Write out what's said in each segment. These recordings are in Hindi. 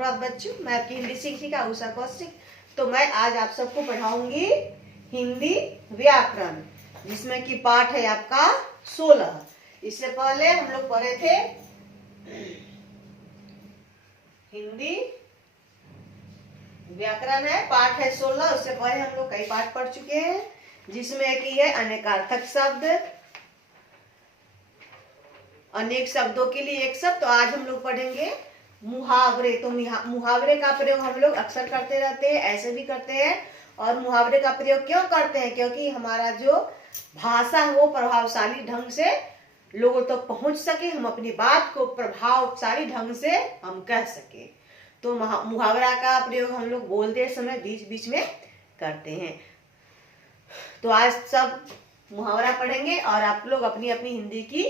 सुप्रभात बच्चों, मैं आपकी हिंदी शिक्षिका उषा कौशिक। तो मैं आज आप सबको पढ़ाऊंगी हिंदी व्याकरण, जिसमें कि पाठ है आपका 16। इससे पहले हम लोग पढ़े थे हिंदी व्याकरण है, पाठ है 16। उससे पहले हम लोग कई पाठ पढ़ चुके हैं, जिसमें कि है अनेकार्थक शब्द, अनेक शब्दों के लिए एक शब्द। तो आज हम लोग पढ़ेंगे मुहावरे। तो मुहावरे का प्रयोग हम लोग अक्सर करते रहते हैं, ऐसे भी करते हैं। और मुहावरे का प्रयोग क्यों करते हैं? क्योंकि हमारा जो भाषा है वो प्रभावशाली ढंग से लोगों तक पहुंच सके, हम अपनी बात को प्रभावशाली ढंग से हम कह सके। तो मुहावरा का प्रयोग हम लोग बोलते समय बीच बीच में करते हैं। तो आज सब मुहावरा पढ़ेंगे और आप लोग अपनी अपनी हिंदी की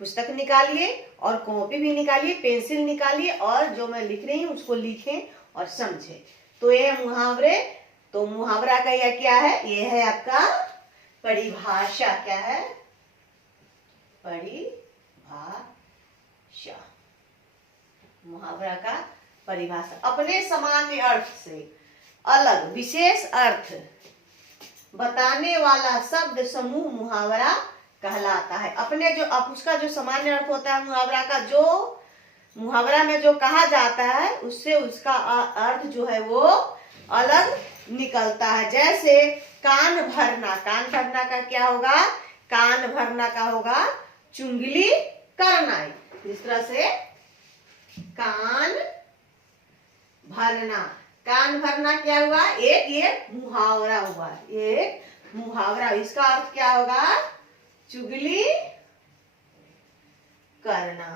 पुस्तक निकालिए और कॉपी भी निकालिए, पेंसिल निकालिए और जो मैं लिख रही हूँ उसको लिखें और समझें। तो ये मुहावरे। तो मुहावरा का यह क्या है? ये है आपका परिभाषा। क्या है? परिभाषा। मुहावरा का परिभाषा अपने सामान्य अर्थ से अलग विशेष अर्थ बताने वाला शब्द समूह मुहावरा कहलाता है। अपने जो उसका जो सामान्य अर्थ होता है मुहावरा का, जो मुहावरा में जो कहा जाता है उससे उसका अर्थ जो है वो अलग निकलता है। जैसे कान भरना, कान भरना का क्या होगा? कान भरना का होगा चुंगली करना। इस तरह से कान भरना, कान भरना क्या हुआ? ये मुहावरा हुआ, एक मुहावरा। इसका अर्थ क्या होगा? चुगली करना।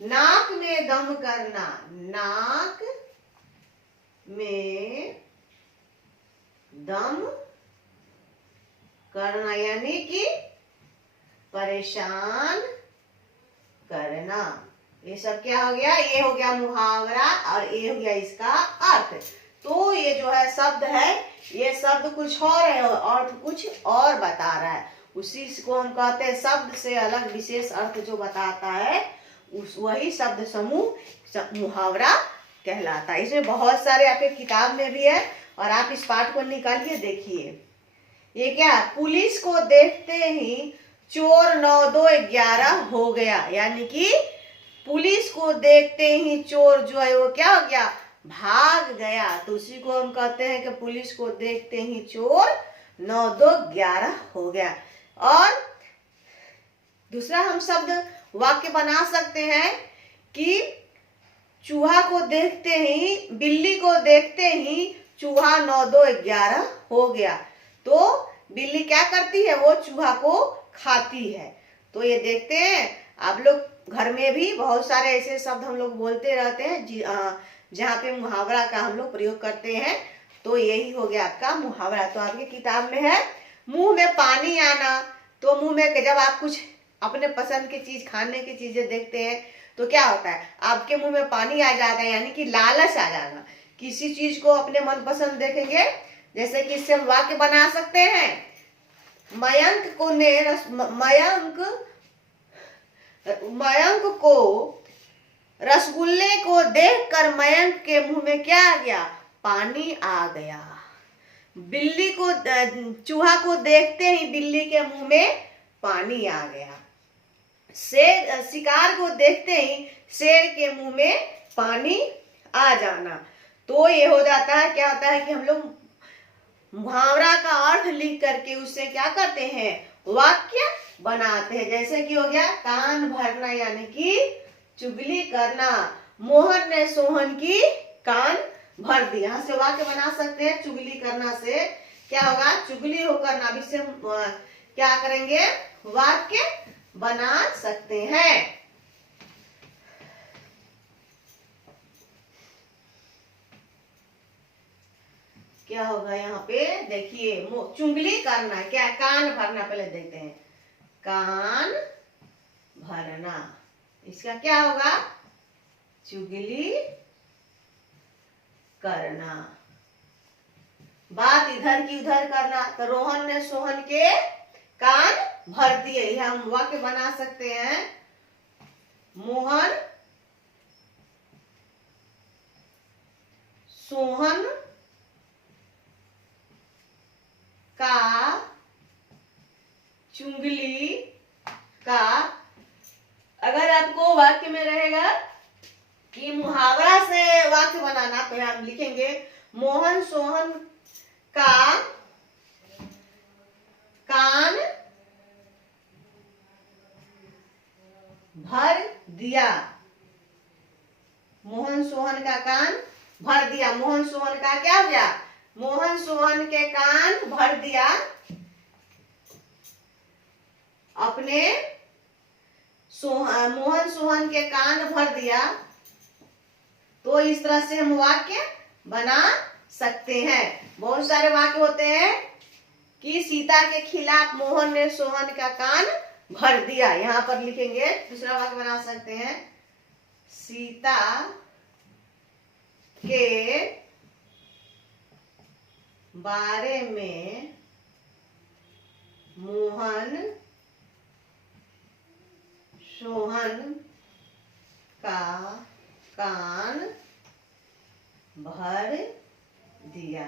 नाक में दम करना, नाक में दम करना यानी कि परेशान करना। ये सब क्या हो गया? ये हो गया मुहावरा और ये हो गया इसका अर्थ। तो ये जो है शब्द है, ये शब्द कुछ और है और अर्थ कुछ और बता रहा है। उसी को हम कहते हैं शब्द से अलग विशेष अर्थ जो बताता है वही शब्द समूह मुहावरा कहलाता है। इसमें बहुत सारे आपके किताब में भी है और आप इस पाठ को निकालिए, देखिए। ये क्या? पुलिस को देखते ही चोर 9 2 11 हो गया। यानी कि पुलिस को देखते ही चोर जो है वो क्या हो गया? भाग गया। तो उसी को हम कहते हैं कि पुलिस को देखते ही चोर 9 2 11 हो गया। और दूसरा हम शब्द वाक्य बना सकते हैं कि चूहा को देखते ही, बिल्ली को देखते ही चूहा 9 2 11 हो गया। तो बिल्ली क्या करती है? वो चूहा को खाती है। तो ये देखते हैं आप लोग घर में भी बहुत सारे ऐसे शब्द हम लोग बोलते रहते हैं जहाँ पे मुहावरा का हम लोग प्रयोग करते हैं। तो यही हो गया आपका मुहावरा। तो आपकी किताब में है मुंह में पानी आना। तो मुंह में जब आप कुछ अपने पसंद की चीज, खाने की चीजें देखते हैं तो क्या होता है? आपके मुंह में पानी आ जाता है, यानी कि लालच आ जाना। किसी चीज को अपने मनपसंद देखेंगे, जैसे कि इससे हम वाक्य बना सकते हैं। मयंक को रसगुल्ले को देखकर मयंक के मुंह में क्या आ गया? पानी आ गया। बिल्ली को, चूहा को देखते ही बिल्ली के मुंह में पानी आ गया। शेर, शिकार को देखते ही शेर के मुंह में पानी आ जाना। तो ये हो जाता है, क्या होता है कि हम लोग मुहावरा का अर्थ लिख करके उससे क्या करते हैं? वाक्य बनाते हैं। जैसे कि हो गया कान भरना यानी कि चुगली करना। मोहन ने सोहन की कान भर दी। यहाँ से वाक्य बना सकते हैं। चुगली करना से क्या होगा? चुगली हो करना। अभी से हम क्या करेंगे? वाक्य बना सकते हैं। क्या होगा यहाँ पे? देखिए, चुगली करना क्या? कान भरना। पहले देखते हैं, कान भरना, इसका क्या होगा? चुगली करना। बात इधर की उधर करना। तो रोहन ने सोहन के कान भर दिए। हम वाक्य बना सकते हैं। मोहन सोहन का चुंगली का। अगर आपको वाक्य में रहेगा कि मुहावरा से वाक्य बनाना, तो यहां हम लिखेंगे मोहन सोहन का कान भर दिया। मोहन सोहन का कान भर दिया। मोहन सोहन का क्या हो गया? मोहन सोहन के कान भर दिया अपने मोहन सोहन के कान भर दिया। तो इस तरह से हम वाक्य बना सकते हैं। बहुत सारे वाक्य होते हैं कि सीता के खिलाफ मोहन ने सोहन का कान भर दिया। यहां पर लिखेंगे, दूसरा वाक्य बना सकते हैं, सीता के बारे में मोहन सोहन का कान भर दिया।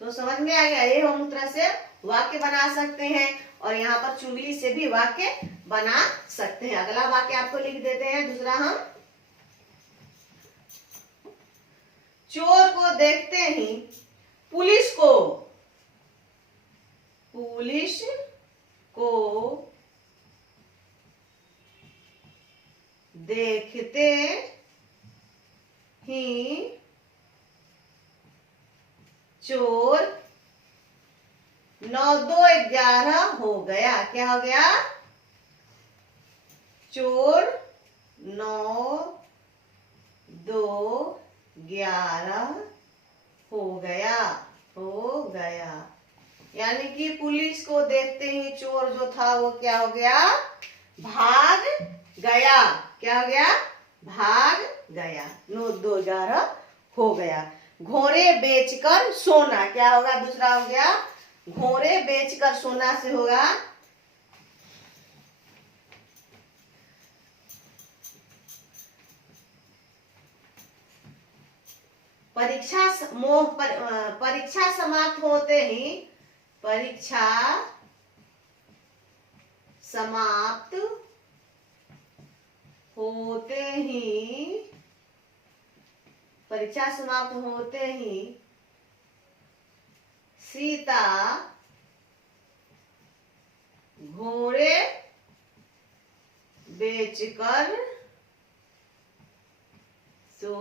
तो समझ में आ गया? ये हम तरह से वाक्य बना सकते हैं और यहाँ पर चुंगली से भी वाक्य बना सकते हैं। अगला वाक्य आपको लिख देते हैं। दूसरा, हम चोर को देखते ही पुलिस को देखते ही चोर 9-2-11 हो गया। क्या हो गया? चोर 9-2-11 हो गया। यानी कि पुलिस को देखते ही चोर जो था वो क्या हो गया? भाग गया। क्या हो गया? भाग गया। 9-2-11 हो गया। घोड़े बेचकर सोना, क्या होगा? दूसरा हो गया, घोड़े बेचकर सोना से होगा परीक्षा समाप्त होते ही परीक्षा समाप्त होते ही सीता घोड़े बेचकर सो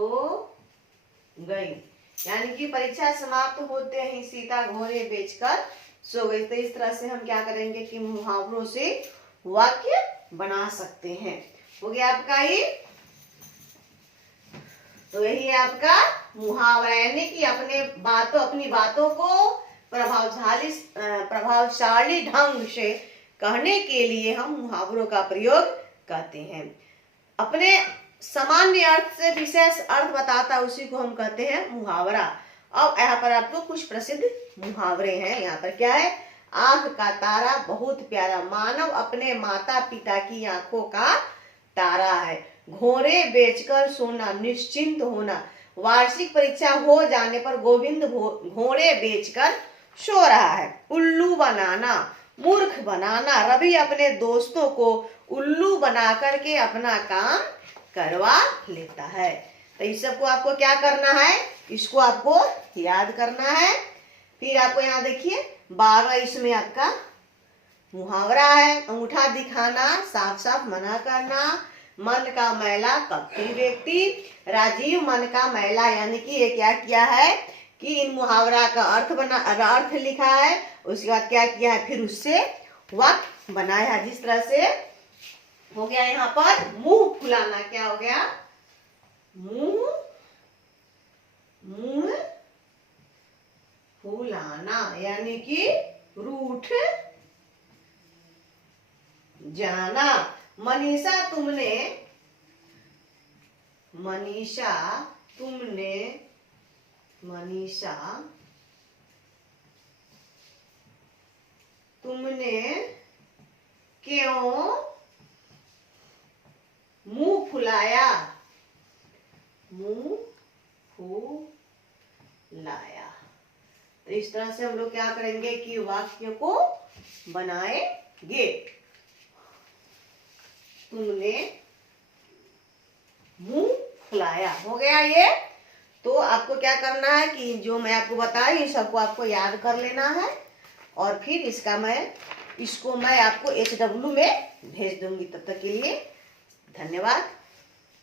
गई। यानी कि परीक्षा समाप्त होते ही सीता घोड़े बेचकर सो गई। तो इस तरह से हम क्या करेंगे कि मुहावरों से वाक्य बना सकते हैं। हो गया आपका ये। तो यही है आपका मुहावरा, यानी कि अपनी बातों को प्रभावशाली ढंग से कहने के लिए हम मुहावरों का प्रयोग करते हैं। अपने सामान्य अर्थ से विशेष अर्थ बताता है, उसी को हम कहते हैं मुहावरा। अब यहाँ पर आपको कुछ प्रसिद्ध मुहावरे हैं। यहाँ पर क्या है? आंख का तारा बहुत प्यारा, मानव अपने माता पिता की आंखों का तारा है। घोड़े बेचकर सोना, निश्चिंत होना। वार्षिक परीक्षा हो जाने पर गोविंद घोड़े बेचकर सो रहा है। उल्लू बनाना, मूर्ख बनाना। रवि अपने दोस्तों को उल्लू बना करके अपना काम करवा लेता है। तो इस सबको आपको क्या करना है? इसको आपको याद करना है। फिर आपको यहाँ देखिए 12 इसमें आपका मुहावरा है। अंगूठा दिखाना, साफ साफ मना करना। मन का मैला कपटी व्यक्ति, राजीव मन का मैला। यानी कि ये क्या किया है कि इन मुहावरा का अर्थ लिखा है, उसके बाद क्या किया है, फिर उससे वाक्य बनाया। जिस तरह से हो गया यहाँ पर मुंह फुलाना। क्या हो गया? मुंह फुलाना, यानी कि रूठ जाना। मनीषा तुमने क्यों मुंह फुलाया? मुंह लाया। तो इस तरह से हम लोग क्या करेंगे कि वाक्य को बनाएंगे। तुमने मुंह फुलाया, हो गया ये। तो आपको क्या करना है कि जो मैं आपको बताई इन सबको आपको याद कर लेना है और फिर इसको मैं आपको HW में भेज दूंगी। तब तक के लिए धन्यवाद।